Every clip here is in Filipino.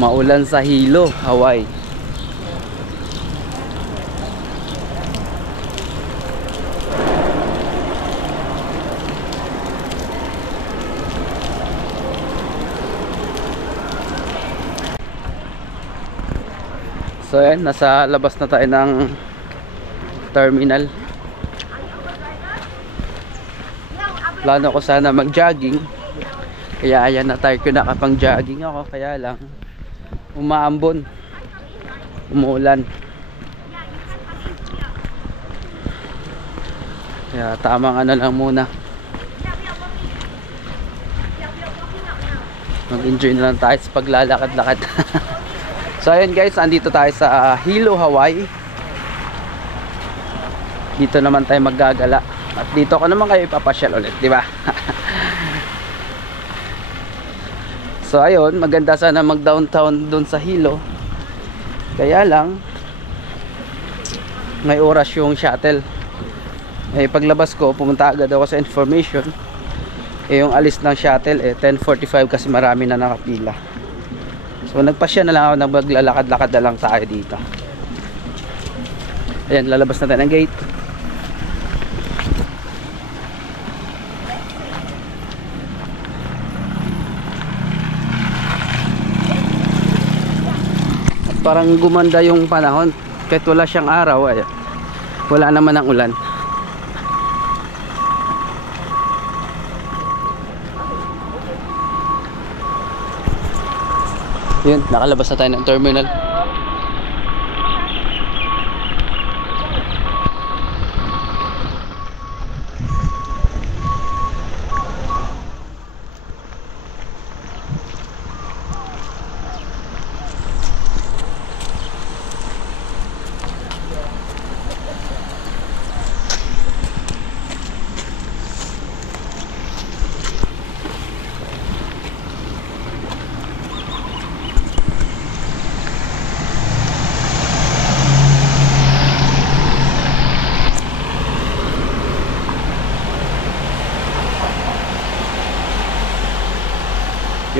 Maulan sa Hilo, Hawaii. So yan, nasa labas na tayo ng terminal. Plano ko sana mag-jogging. Kaya ayan na tayo, nakapang jogging ako. Kaya lang umaambon, umuulan. Kaya tamang ano lang muna, mag-enjoy na lang tayo sa paglalakad-lakad. So ayun guys, andito tayo sa Hilo, Hawaii. Dito naman tayo maggagala. At dito ko naman kayo ipapasyal ulit, di ba? So ayun, maganda sana mag-downtown doon sa Hilo. Kaya lang may oras yung shuttle. Eh paglabas ko, pumunta agad ako sa information. Eh yung alis ng shuttle 10:45 kasi marami na nakapila. So nagpasya na lang ako, naglalakad-lakad na lang tayo dito. Ayan, lalabas na tayo ng gate. At parang gumanda yung panahon. Kahit wala siyang araw, ayan, wala naman ang ulan. Yun, nakalabas na tayo ng terminal.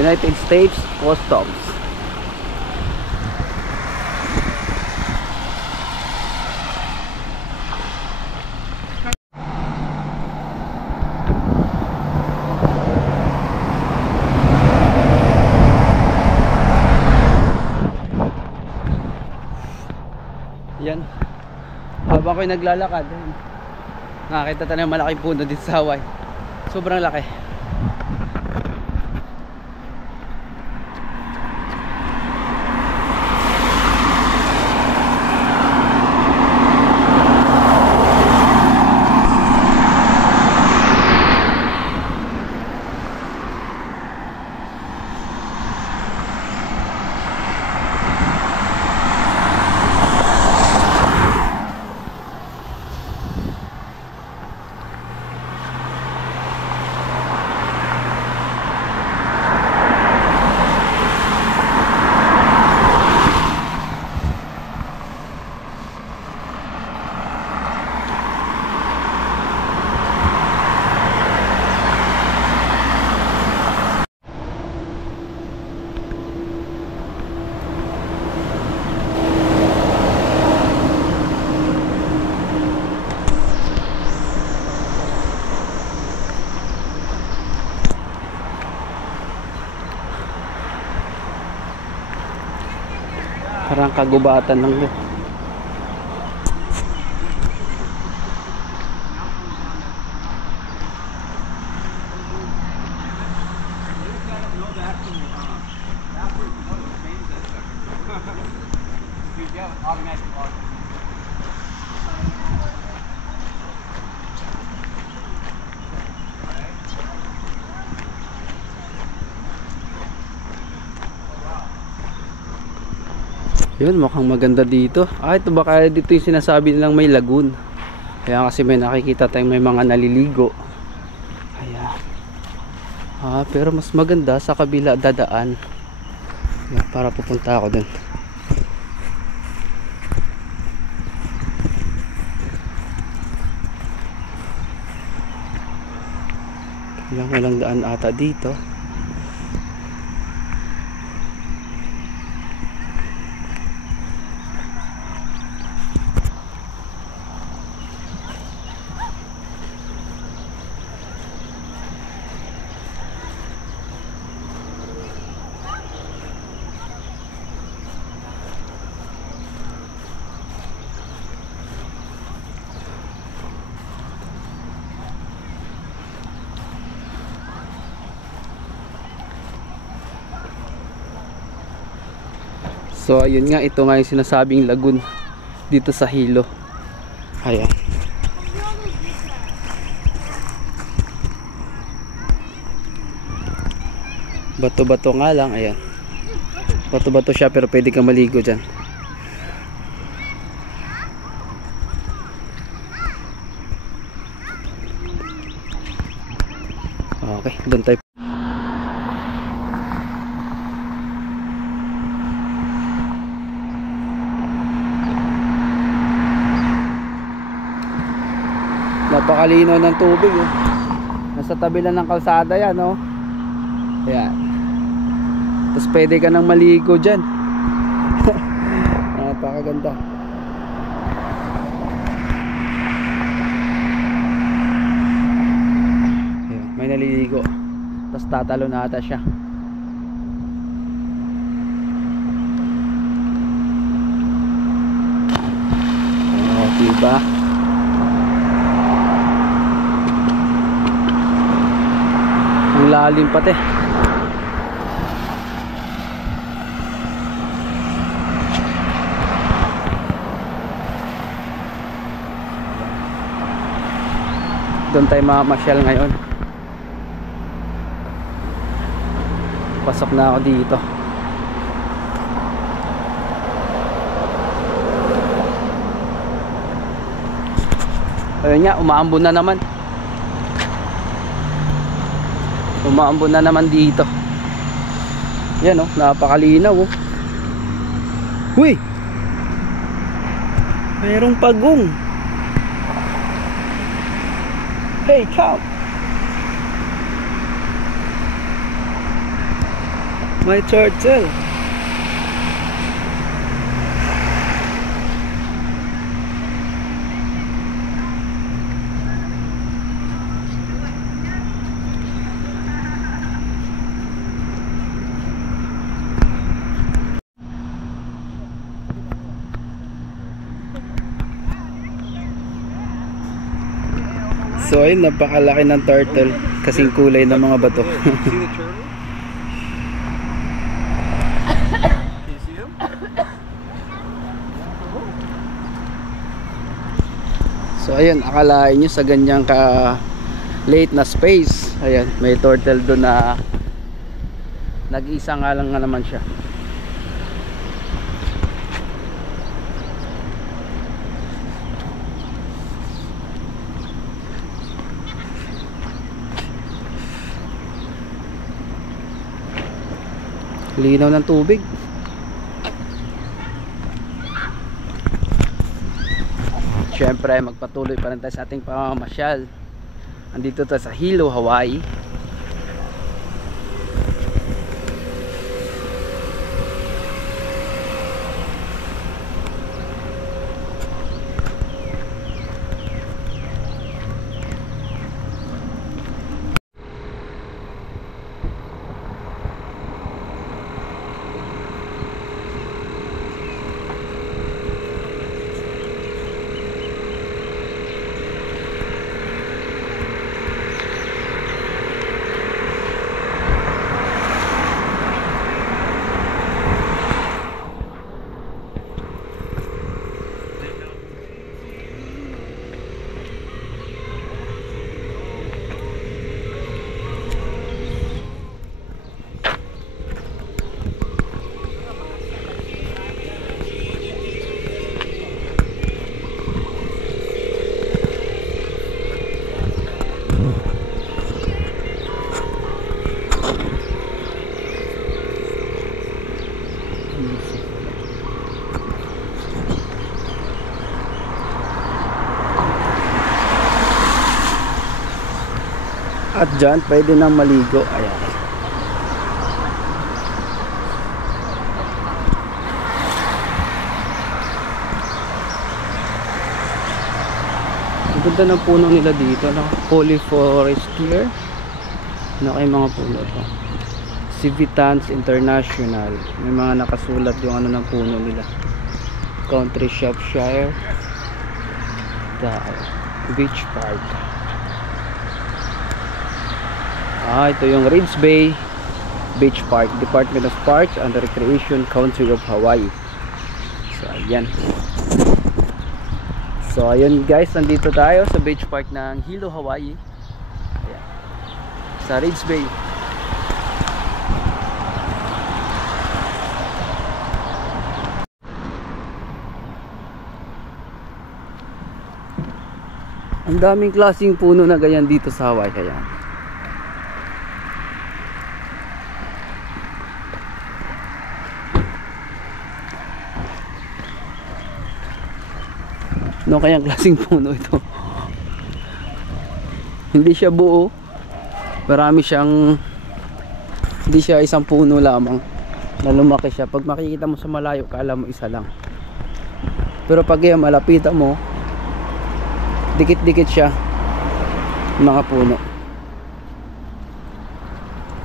United States Customs. Yan. Habang ako'y naglalakad, nakakita tayo ng malaking puno dito sa Hawaii. Sobrang laki. Parang kagubatan lang din. Yun, mukhang maganda dito. Ito baka dito yung sinasabi nilang may lagoon. Kaya kasi may nakikita tayong may mga naliligo. Kaya pero mas maganda sa kabila dadaan. Para pupunta ako dun. Walang daan ata dito. So ayun nga, ito nga yung sinasabing lagoon dito sa Hilo. Ayan. Bato-bato nga lang, ayan. Bato-bato siya pero pwede kang maligo dyan. Okay, doon tayo. Napakalino ng tubig eh. Nasa tabi lang ng kalsada yan, no? Ayan. Tapos pwede ka nang maligo dyan. Napakaganda. Ayan, may naliligo. Tapos tatalo na ata siya. Oh, diba? Ang lalim pati. Doon tayo mamasyal ngayon. Pasok na ako dito. Ayun nga, umaambon na naman. Umaambon na naman dito. Yan oh, napakalinaw oh. Uy! Mayroong pagong. Hey, come! My turtle! So ayun, napakalaki ng turtle kasing kulay ng mga bato. So ayun, akalain nyo sa ganyang ka late na space, ayan, may turtle doon na nag-isa nga lang nga naman siya. Linaw ng tubig. Siyempre magpatuloy pa rin tayo sa ating pamamasyal. Andito tayo sa Hilo, Hawaii. At dyan pwede nang maligo. Ayan. Ang ganda ng puno nila dito, no? Polyforestier. Ano kay mga puno to? Civitans International. May mga nakasulat yung ano ng puno nila. Country Shropshire. Beach Park. Ito yung Reeds Bay Beach Park, Department of Parks and Recreation, Country of Hawaii. So ayan. So ayun guys, nandito tayo sa beach park ng Hilo, Hawaii. Ayan. Sa Ridge Bay. Ang daming klaseng puno na ganyan dito sa Hawaii. Ayan. Ano kayang klaseng puno ito? Hindi siya buo. Marami siyang, hindi siya isang puno lamang na lumaki siya. Pag makikita mo sa malayo, kala mo isa lang. Pero pag yan malapitan mo, dikit-dikit siya mga puno.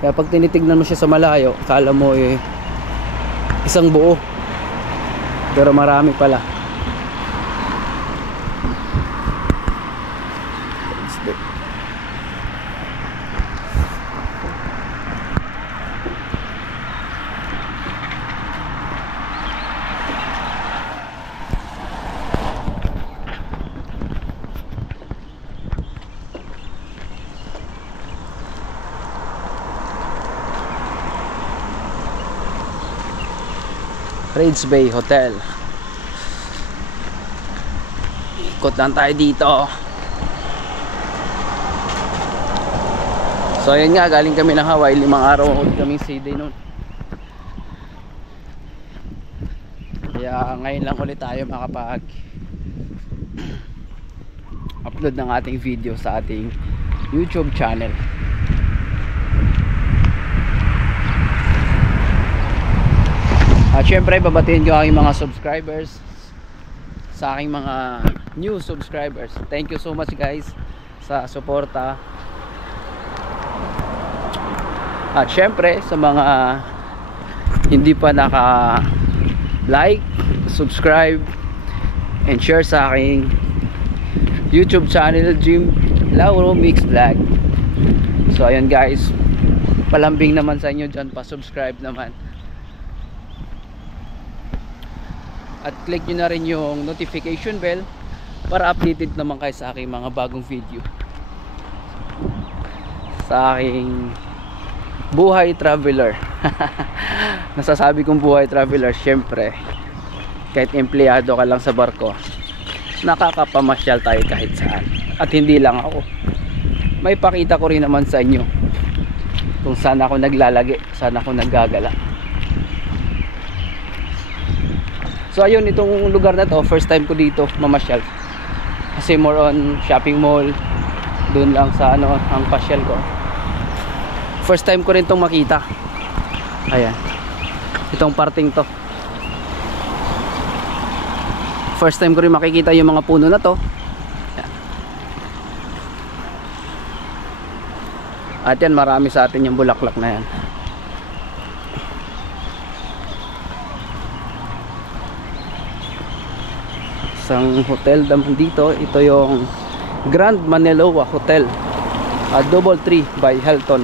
Kaya pag tinitignan mo siya sa malayo, akala mo isang buo, pero marami pala. Ridge Bay Hotel. Ikot lang tayo dito. So ayun nga, galing kami ng Hawaii, 5 araw ulit kaming stay day noon. Kaya ngayon lang ulit tayo makapag upload ng ating video sa ating YouTube channel. At syempre babatiin ko ang aking mga subscribers, sa aking mga new subscribers. Thank you so much guys sa suporta. At syempre sa mga hindi pa naka like, subscribe and share sa aking YouTube channel, Jim Lauro Mix Vlog. So ayun guys, palambing naman sa inyo dyan, pa-subscribe naman. At click nyo na rin yung notification bell para updated naman kayo sa aking mga bagong video, sa aking buhay traveler. Nasasabi kong buhay traveler, syempre kahit empleyado ka lang sa barko, nakakapamasyal tayo kahit saan. At hindi lang ako, may pakita ko rin naman sa inyo kung saan ako naglalagi, saan ako naggagala. So ayun, itong lugar na to, first time ko dito mamasyal. Kasi more on shopping mall, doon lang sa ano ang pasyal ko. First time ko rin itong makita. Ayan, itong parting to, first time ko rin makikita yung mga puno na to. Ayan. At yan, marami sa atin yung bulaklak na yan. Isang hotel naman dito, ito yung Grand Maniloa Hotel, Double Tree by Hilton.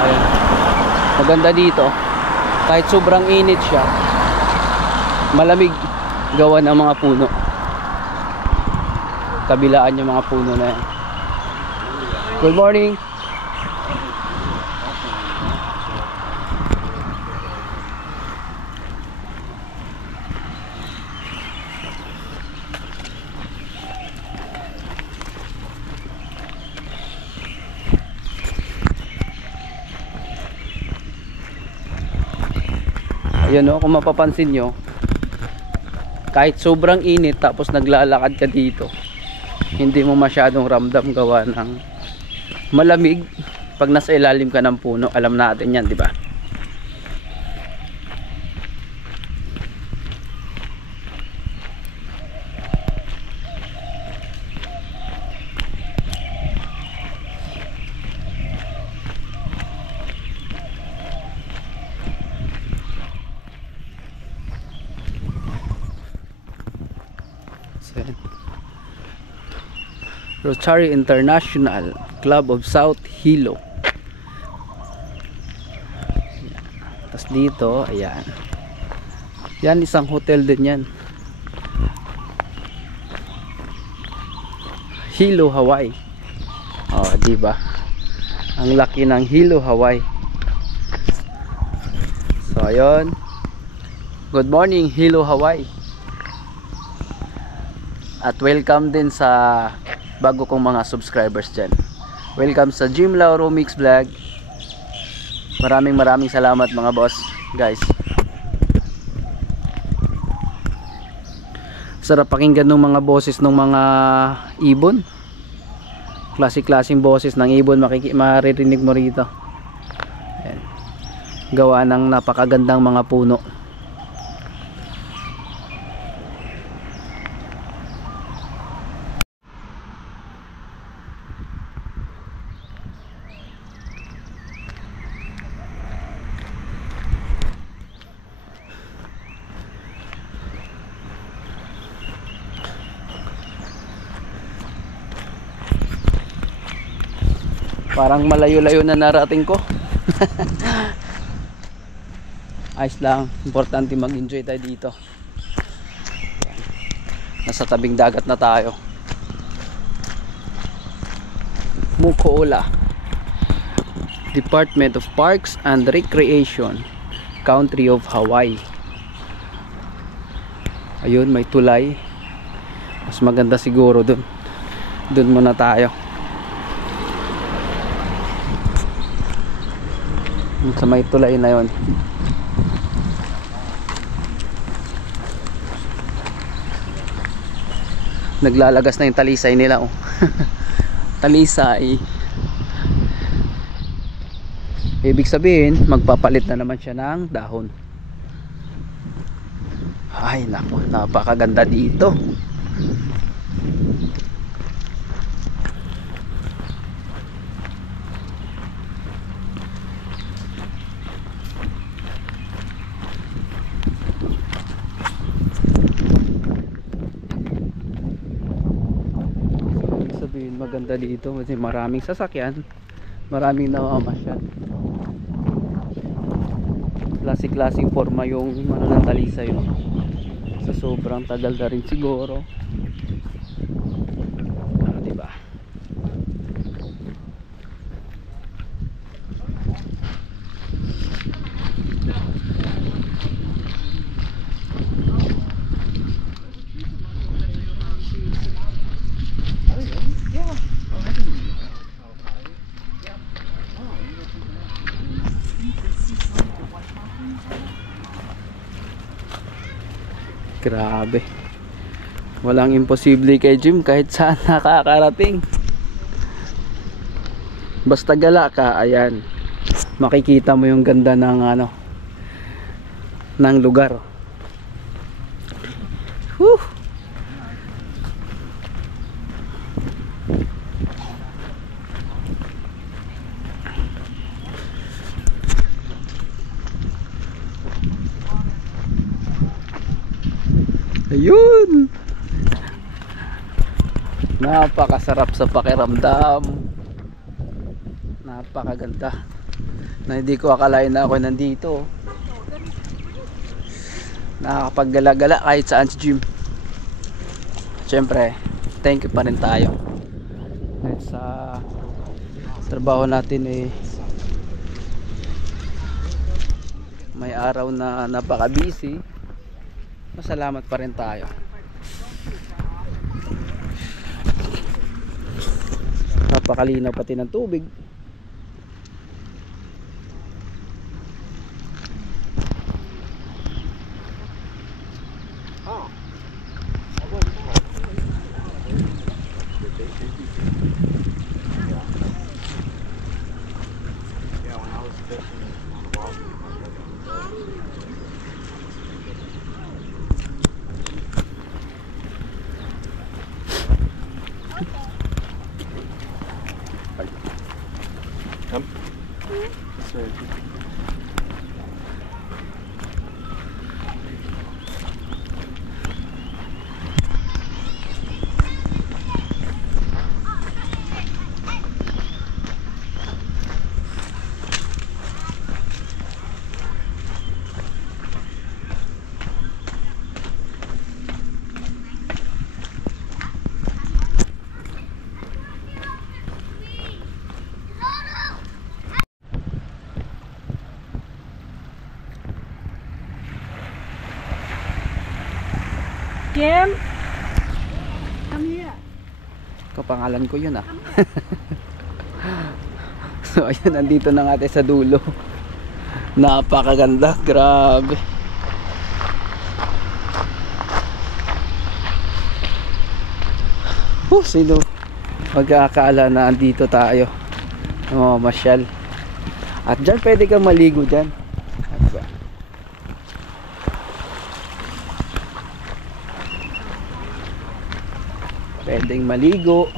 Ayan. Maganda dito, kahit sobrang init siya, malamig, gawa ng mga puno. Kabilaan yung mga puno na yan. Good morning. Ayan o, kung mapapansin nyo, kahit sobrang init tapos naglalakad ka dito, hindi mo masyadong ramdam gawa ng malamig pag nasa ilalim ka ng puno. Alam natin yan, di ba? Rotary International Club of South Hilo. Tapos dito, ayan. Yan, isang hotel din yan. Hilo, Hawaii. Oh, di ba? Ang laki ng Hilo, Hawaii. So, ayun. Good morning, Hilo, Hawaii. At welcome din sa bago kong mga subscribers dyan. Welcome sa Jim Lauro Mix Vlog. Maraming salamat mga boss, guys. Sarap pakinggan ng mga boses ng mga ibon. Klase-klaseng boses ng ibon maririnig mo rito. Ayan. Gawa ng napakagandang mga puno. Parang malayo-layo na narating ko. Ayos lang, importante mag-enjoy tayo dito. Nasa tabing dagat na tayo. Mokuola, Department of Parks and Recreation, Country of Hawaii. Ayun, may tulay. Mas maganda siguro dun. Dun muna tayo. Sa may tulay na yon. Naglalagas na yung talisay nila, oh. Talisay. Ibig sabihin magpapalit na naman siya ng dahon. Ay naku, napakaganda dito. Maganda dito kasi maraming sasakyan, maraming namamasyal. Klasik-klasik forma yung ng talisay, no? Sa sobrang tagal na rin siguro. Diba? Grabe. Walang imposible kay Jim kahit saan nakakarating. Basta gala ka, ayan. Makikita mo yung ganda ng ng lugar. Whew. Ayun, napakasarap sa pakiramdam, napakaganda na hindi ko akalain na ako nandito. Nakakapaggala-gala kahit saan si Jim. Siyempre thank you pa rin tayo kahit sa trabaho natin, may araw na napaka busy. Masalamat pa rin tayo. Napakalinaw pati ng tubig. Kim, come here. Kapangalan ko yun ah. So ayun, nandito na nga tayo sa dulo. Napakaganda, grabe. Sino mag-aakala na andito tayo mamasyal. At dyan pwede kang maligo dyan. Diba? Pwedeng maligo.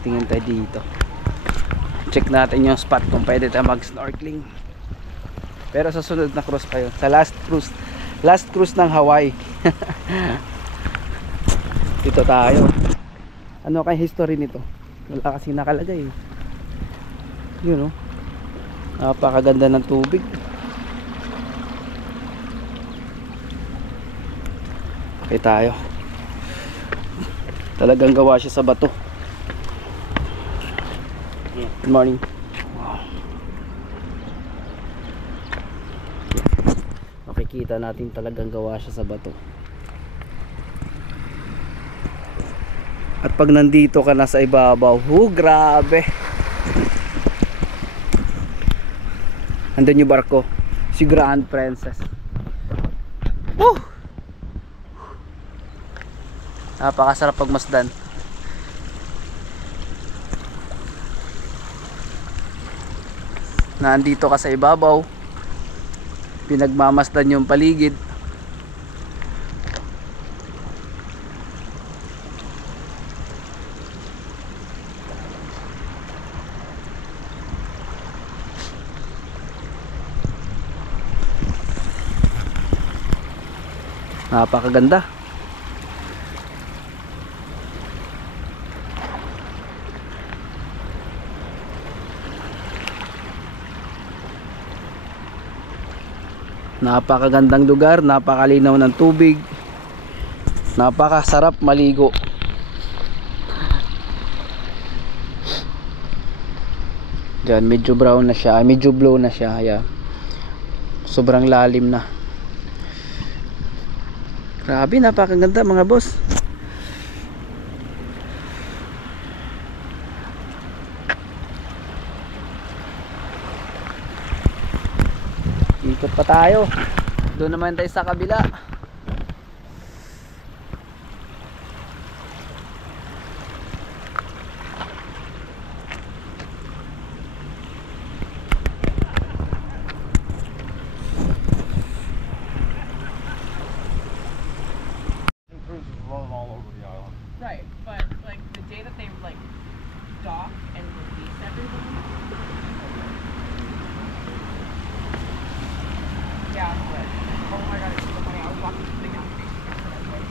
Tingin tayo dito. Check natin yung spot kung pwede tayo mag-snorkeling. Pero sa sunod na cruise pa yun. Sa last cruise ng Hawaii. Dito tayo. Ano kay history nito? Wala kasi nakalagay. Yun, oh. Napakaganda ng tubig. Okay tayo. Talagang gawa siya sa bato. Good morning. Wow. Makikita natin talagang gawa siya sa bato. At pag nandito ka na sa ibabaw, grabe. Andun yung barko, si Grand Princess. Napakasarap pagmasdan. Nandito ka sa ibabaw, pinagmamasdan yung paligid. Napakaganda. Napakagandang lugar, napakalinaw ng tubig. Napakasarap maligo. Diyan medyo brown na siya, medyo blue na siya. Yeah. Sobrang lalim na. Grabe, napakaganda mga boss. Ikot pa tayo. Doon naman tayo sa kabila. Right, but like the day that they like dock and release everyone. Yeah, but oh my god, it's so funny. I was walking to the gas station yesterday.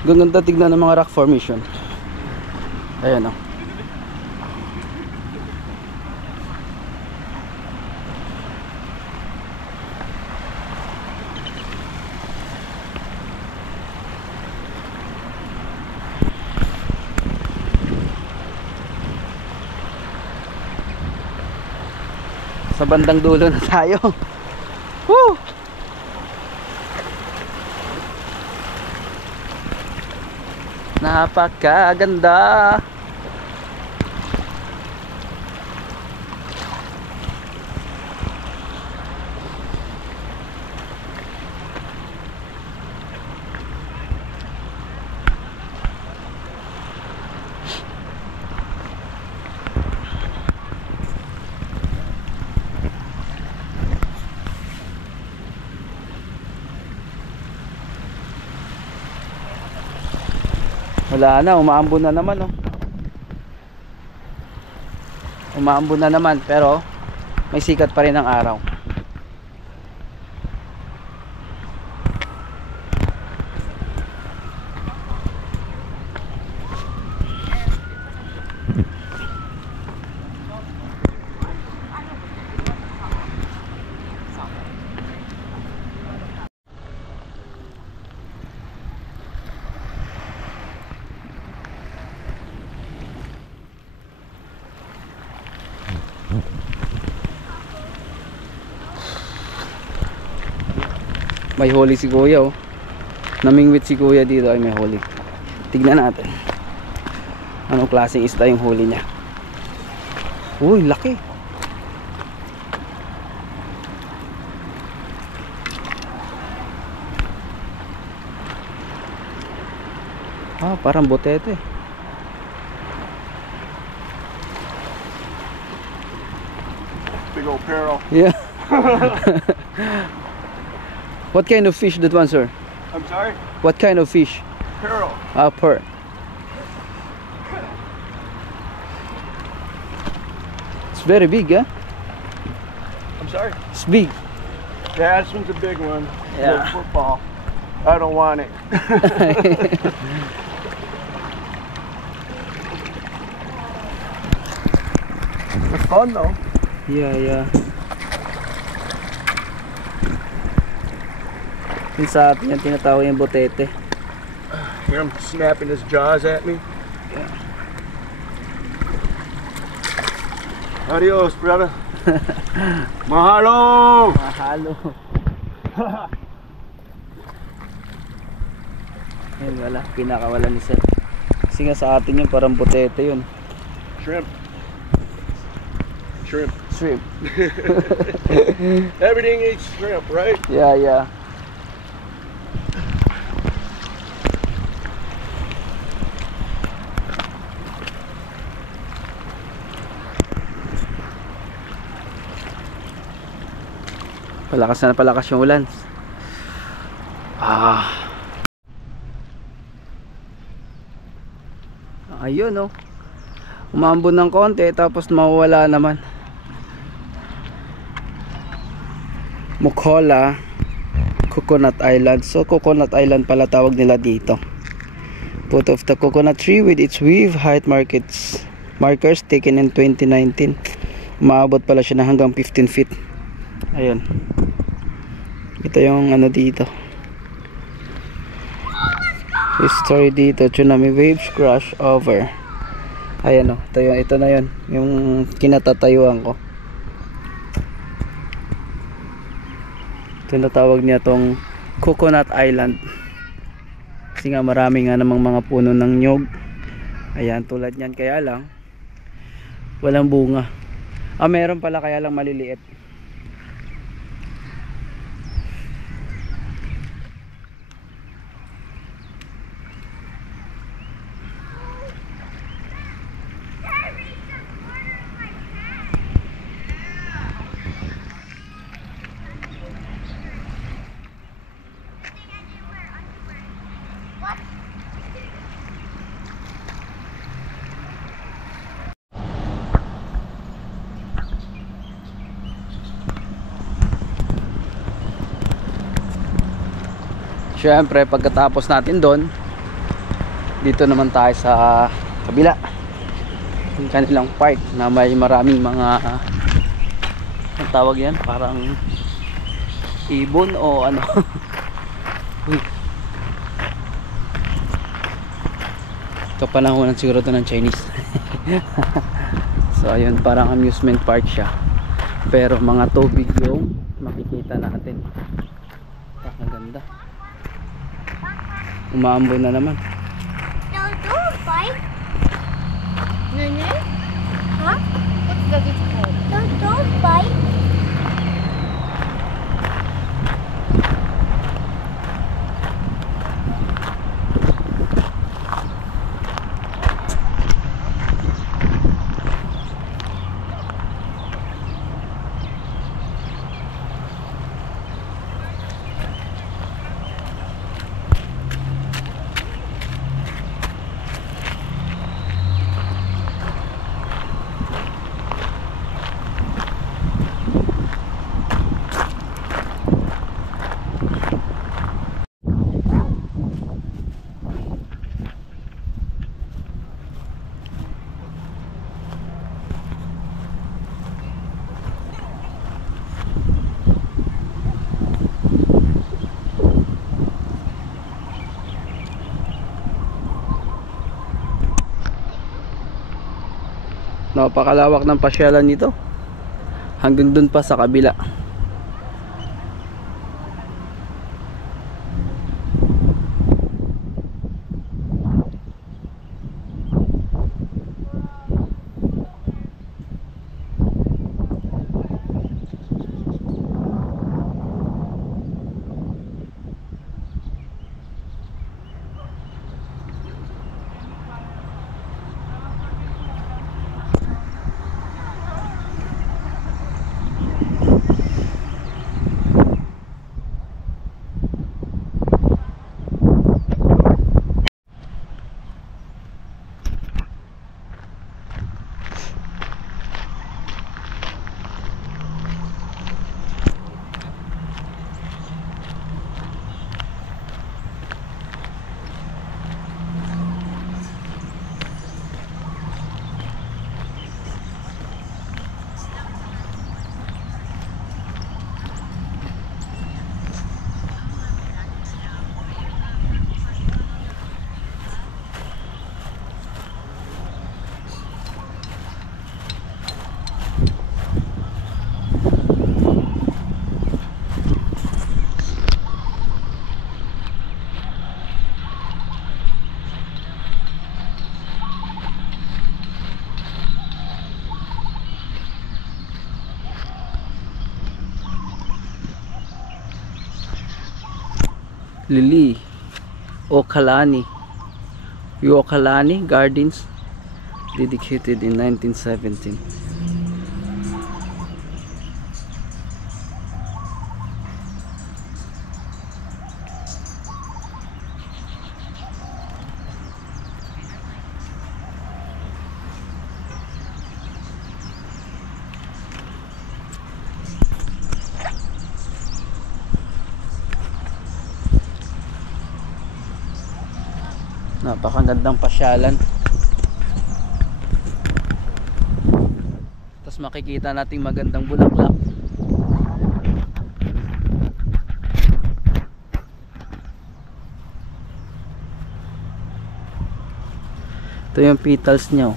Gaganda tignan ng mga rock formation. Ayan o. Sa bandang dulo na tayo. Woo! Napakaganda. Wala na, umaambon na naman oh. Umaambon na naman pero may sikat pa rin ang araw. May huli si kuya oh. Namingwit si kuya dito ay may huli. Tignan natin. Anong klaseng isda yung huli niya. Uy, laki. Ah, parang botete. Big old peril. Yeah. What kind of fish that one, sir? I'm sorry? What kind of fish? Peril. Ah, pearl. It's very big, huh? I'm sorry? It's big. Yeah, this one's a big one. Yeah. Like football. I don't want it. It's fun though. Yeah, yeah. Yung sa atin yung tinatawag yung botete. Hear him snapping his jaws at me. Adios, brother. Mahalo! Mahalo. Ayun, wala. Pinakawala ni sir. Kasi nga sa atin yun parang botete yun. Shrimp. Shrimp. Shrimp. Everything eats shrimp, right? Yeah, yeah. Palakas na palakas yung ulan. Ah. Ayun oh. Umambon ng konti tapos mawawala naman. Mokola Coconut Island. So Coconut Island pala tawag nila dito. Photo of the coconut tree with its wave height markers taken in 2019. Umaabot pala siya na hanggang 15 feet. Ayun. Ito yung ano dito. History dito, tsunami waves crash over. Ayan o, ito na yun. Yung kinatatayuan ko. Tinatawag niya tong Coconut Island. Kasi nga marami nga namang mga puno ng nyog. Ayan, tulad niyan, kaya lang walang bunga. Ah, meron pala, kaya lang maliliit. Siyempre pagkatapos natin doon, dito naman tayo sa kabila, yung kanilang park na may maraming mga ang tawag yan, parang ibon o ano. Kapanahonan siguro to ng Chinese. So ayun, parang amusement park siya, pero mga tubig yung makikita natin. Ang ganda. Umaambon na naman. No, don't fight. Nene? Huh? What does it called? No, don't fight. Napakalawak ng pasyalan nito. Hanggang dun pa sa kabila. Lili Okalani. Okalani Gardens, dedicated in 1917. Napakagandang pasyalan. Tapos makikita nating magandang bulaklak. Ito yung petals niya.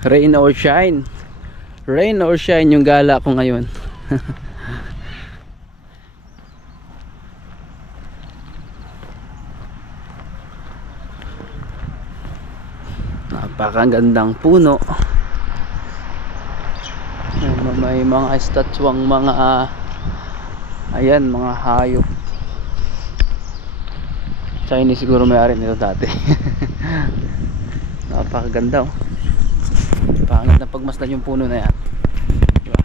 Rain or shine. Rain or shine yung gala ko ngayon. Napakagandang puno. May mga estatuang mga ayan, mga hayop. Chinese siguro may-ari nito dati. Napakaganda oh. Pangit na pagmasdan yung puno na yan, diba?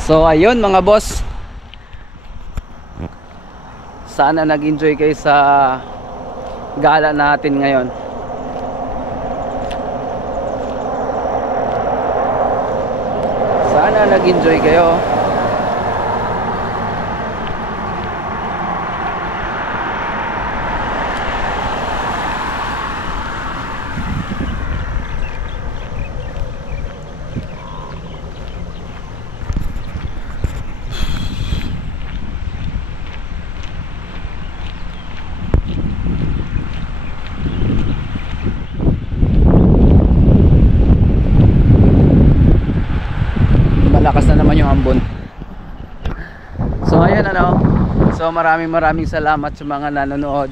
So ayun mga boss, sana nag-enjoy kayo sa gala natin ngayon. Sana nag-enjoy kayo. Malakas na naman yung ambon. So ayun ano. So maraming salamat sa mga nanonood.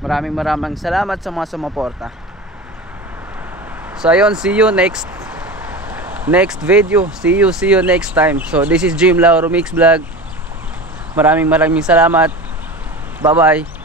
Maraming salamat sa mga sumuporta. So ayun, see you next video. See you next time. So this is Jim Lauro Mix Vlog. Maraming salamat. Bye bye.